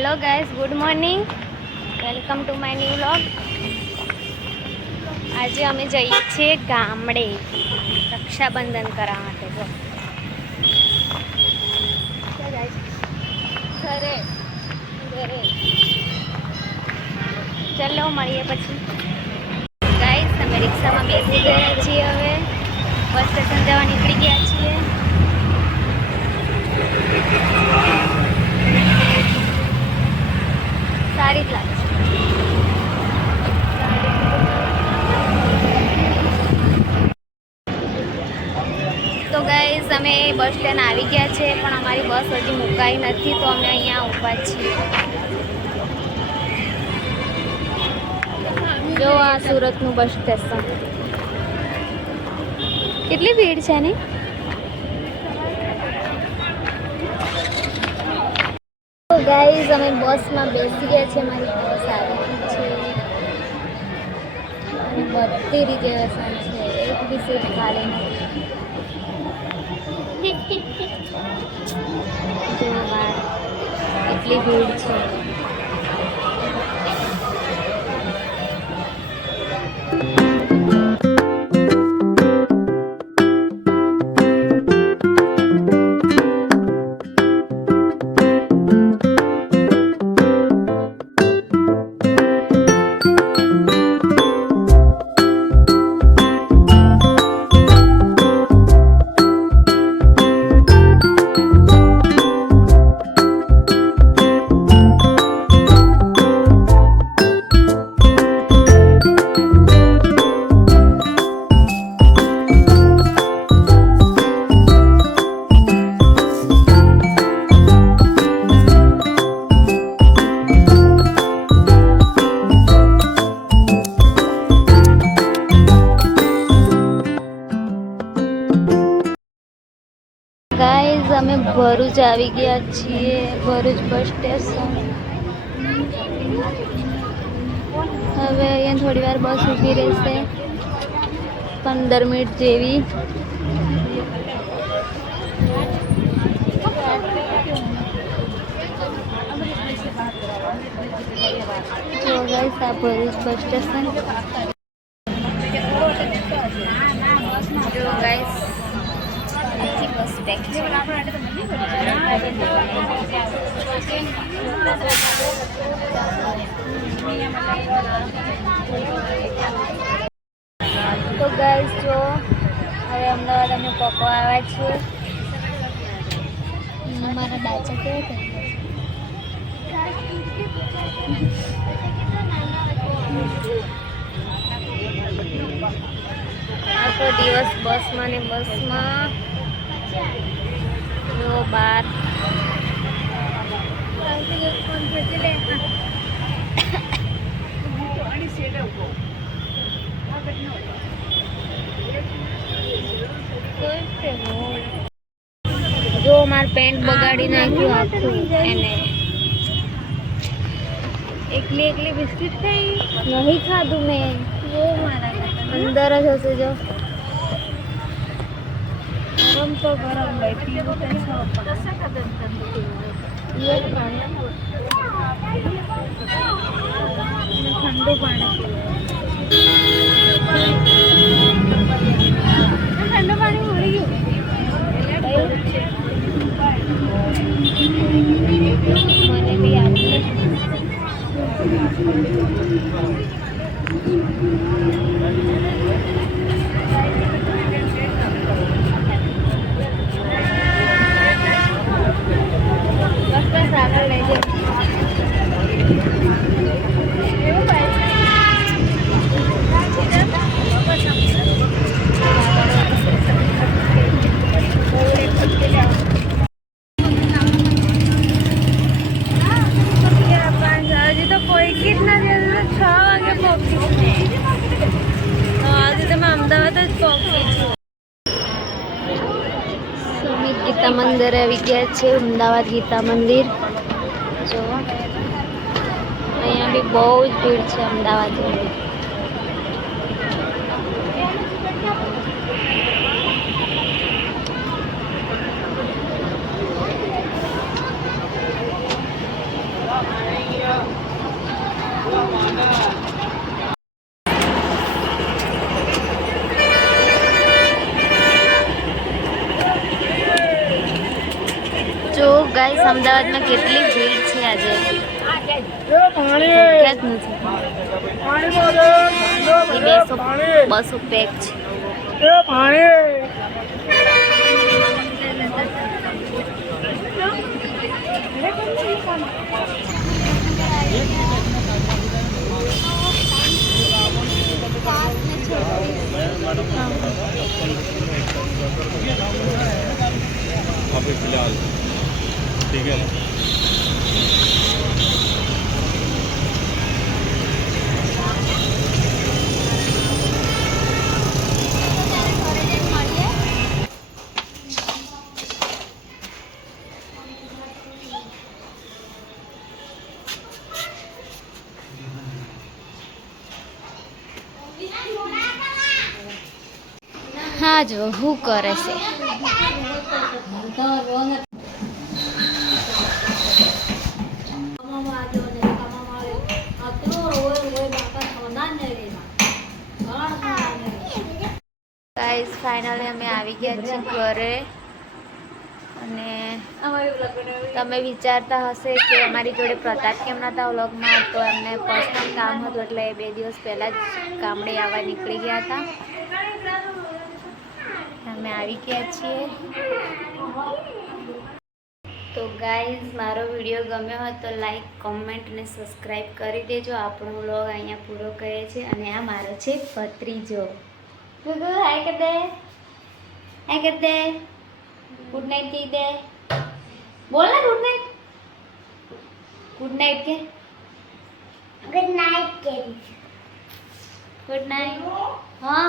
Hello guys, good morning. Welcome to my new vlog. આજે અમે જઈએ છીએ ગામડે રક્ષાબંધન કરવા માટે. ઘરે ઘરે ચલો મળીએ પછી. ગાઈઝ, અમે રિક્ષામાં બેસી ગયા છીએ. હવે બસ સ્ટેશન જવા નીકળી ગયા છીએ. સારી જ લાગે છે. તો ગાઈઝ, અમે બસ સ્ટેન્ડ આવી ગયા છે, પણ અમારી બસ હજી મુકાઈ નથી, તો અમે અહીંયા ઊભા છીએ. જો આ સુરતનું બસ સ્ટેશન. કેટલી ભીડ છે ને. તો ગાઈઝ, અમે બસમાં બેસી ગયા છે. મારી બસ આવી છે અને બધી રિઝર્વેશન છે. એક બી સીટ ખાલી નથી. જો બહાર એટલી ભીડ છે. ગાઈઝ, અમે ભરૂચ આવી ગયા છીએ. Bharuch bus station. હવે અહીંયા થોડી વાર બસ ઊભી રહેશે, 15 મિનિટ જેવી. જો ગાઈઝ, આ ભરૂચ બસ સ્ટેશન. જો ગાઈઝ, બસ પેક છે. તો ગાઈઝ, જો હવે અમદાવાદ અમે પપ્પા આવ્યા છીએ. મારા ડાચા કેવા થઈ આખો દિવસ બસમાં ને બસમાં. જો બાર જો માર પેન્ટ બગાડી નાખ્યું આખું. એને એકલી બિસ્કિટ ખાઈ નહીં ખાધું મેં. જો મારા અંદર જ હશે. જો ગરમ તો ગરમ ભાઈ, પીવું તો ઠંડુ પાણી. ઠંડુ પાણી મળી ગયું. મને બી આપી. હજી તો કોઈ કીટ નથી. 6 વાગે પહોંચી. આજે તમે અમદાવાદ જ પહોંચી છો. સુમિત ગીતા મંદિર આવી ગયા છે. અમદાવાદ ગીતા મંદિર. જો અહીંયા બી બહુ જ ભીડ છે અમદાવાદમાં. અમદાવાદમાં કેટલી ભીડ છે આજે, બસો પેક છે. अभी फिलहाल ठीक है ना. હા જો શું કરે છે. ગાઈસ ફાઇનલી અમે આવી ગયા છીએ ઘરે. અને તમે વિચારતા હશે કે અમારી જોડે પ્રતાપ કેમ નહોતા વ્લોગમાં, તો એમને પર્સનલ કામ હતું એટલે 2 દિવસ પહેલાં જ ગામડે આવવા નીકળી ગયા હતા. અમે આવી ગયા છીએ. તો ગાઈઝ મારો વિડીયો ગમ્યો હોય તો લાઈક, કોમેન્ટ અને સબસ્ક્રાઈબ કરી દેજો. આપણો વ્લોગ અહીંયા પૂરો કરે છે. અને આ મારો છે ભત્રીજો. ગુગુ હાય કર દે, હાય કર દે, ગુડ નાઇટ કહી દે, બોલ ને ગુડ નાઇટ. ગુડ નાઇટ કે ગુડ નાઇટ કે ગુડ નાઇટ. હા